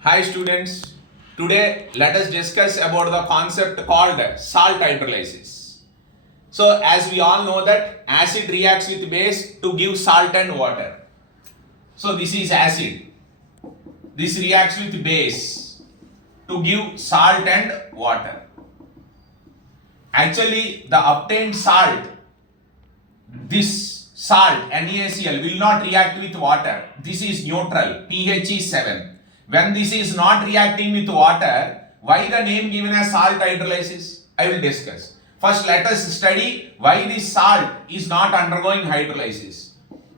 Hi students, today let us discuss about the concept called salt hydrolysis. So as we all know that acid reacts with base to give salt and water. So this is acid. This reacts with base to give salt and water. Actually the obtained salt, this salt NaCl will not react with water. This is neutral, pH is 7. When this is not reacting with water, why the name given as salt hydrolysis? I will discuss. First let us study why this salt is not undergoing hydrolysis.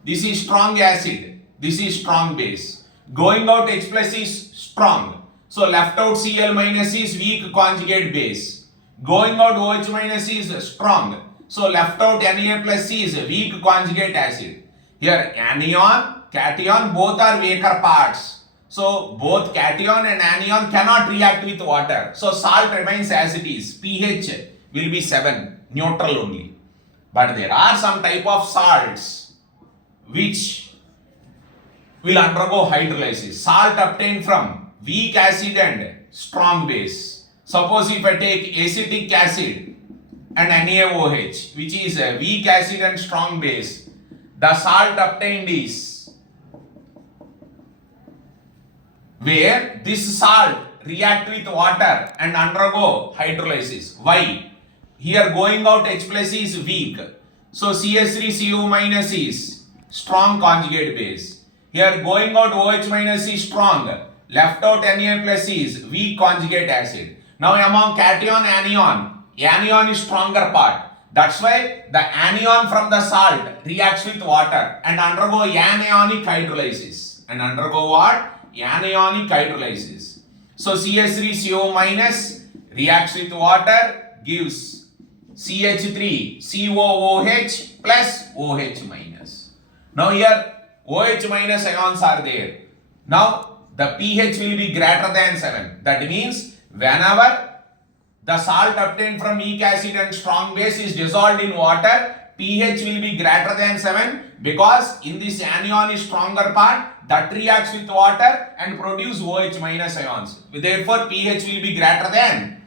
This is strong acid, this is strong base. Going out H plus is strong. So left out Cl minus is weak conjugate base. Going out OH minus is strong. So left out Na plus is weak conjugate acid. Here anion, cation both are weaker parts. So both cation and anion cannot react with water. So salt remains as it is. pH will be 7, neutral only. But there are some type of salts which will undergo hydrolysis. Salt obtained from weak acid and strong base. Suppose if I take acetic acid and NaOH, which is a weak acid and strong base, the salt obtained is where this salt react with water and undergo hydrolysis. Why? Here going out H plus is weak. So CH3CO minus is strong conjugate base. Here going out OH minus is strong. Left out Na plus is weak conjugate acid. Now among cation anion is stronger part. That's why the anion from the salt reacts with water and undergo anionic hydrolysis. And undergo what? Anionic hydrolysis. So CH3CO minus reacts with water, gives CH3COOH plus OH minus. Now here OH minus ions are there. Now the pH will be greater than 7. That means whenever the salt obtained from weak acid and strong base is dissolved in water, pH will be greater than 7 because in this anion is stronger part that reacts with water and produce OH minus ions. Therefore, pH will be greater than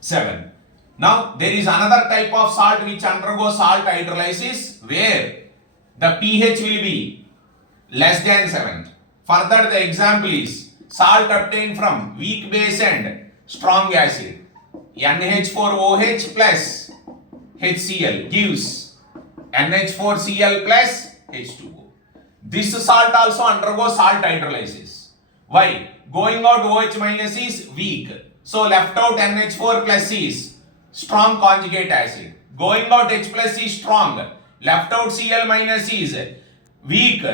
7. Now, there is another type of salt which undergoes salt hydrolysis where the pH will be less than 7. Further, the example is salt obtained from weak base and strong acid. NH4OH plus HCl gives NH4Cl plus H2O. This salt also undergoes salt hydrolysis. Why? Going out OH minus is weak. So left out NH4 plus is strong conjugate acid. Going out H plus is strong. Left out Cl minus is weak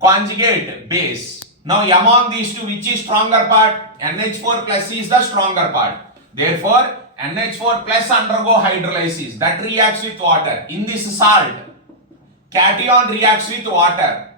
conjugate base. Now among these two, which is stronger part? NH4 plus is the stronger part. Therefore, NH4 plus undergo hydrolysis that reacts with water. In this salt, cation reacts with water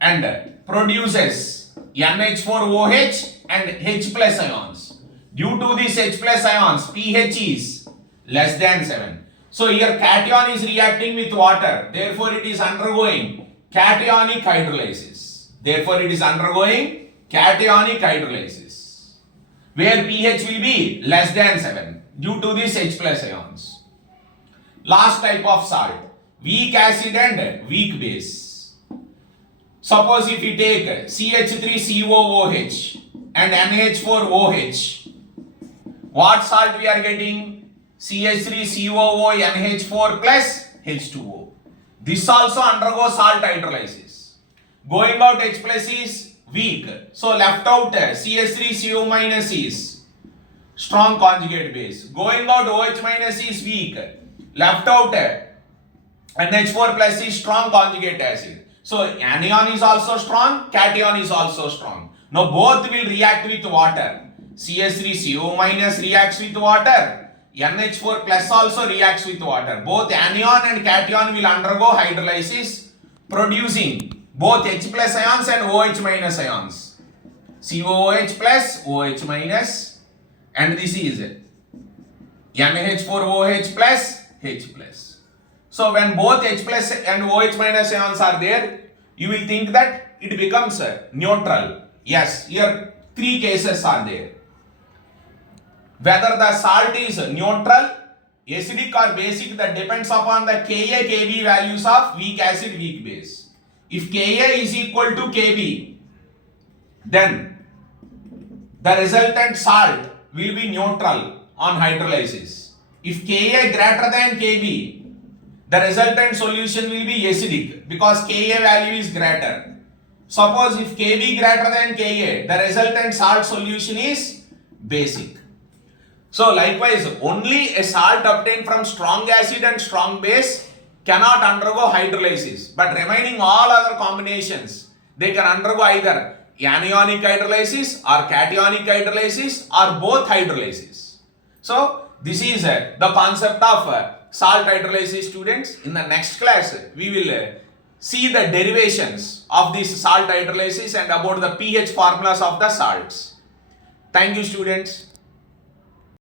and produces NH4OH and H plus ions. Due to these H plus ions, pH is less than 7. So here cation is reacting with water. Therefore, it is undergoing cationic hydrolysis. Therefore, it is undergoing cationic hydrolysis, where pH will be less than 7 due to these H plus ions. Last type of salt, weak acid and weak base. Suppose if we take CH3COOH and NH4OH, what salt we are getting? CH3COONH4 plus H2O. This also undergoes salt hydrolysis. Going out H plus is weak. So left out CH3CO minus is strong conjugate base. Going out OH minus is weak. Left out NH4 plus is strong conjugate acid. So anion is also strong, cation is also strong. Now both will react with water. CH3CO minus reacts with water. NH4 plus also reacts with water. Both anion and cation will undergo hydrolysis, producing both H plus ions and OH minus ions. COOH plus OH minus, and this is NH4OH plus H plus. So when both H plus and OH minus ions are there, you will think that it becomes neutral. Yes, here 3 cases are there. Whether the salt is neutral, acidic or basic, that depends upon the Ka, Kb values of weak acid, weak base. If Ka is equal to Kb, then the resultant salt will be neutral on hydrolysis. If Ka greater than Kb, the resultant solution will be acidic because Ka value is greater. Suppose if Kb greater than Ka, the resultant salt solution is basic. So likewise, only a salt obtained from strong acid and strong base cannot undergo hydrolysis, but remaining all other combinations, they can undergo either anionic hydrolysis or cationic hydrolysis or both hydrolysis. So this is the concept of salt hydrolysis, students. In the next class, we will see the derivations of this salt hydrolysis and about the pH formulas of the salts. Thank you, students.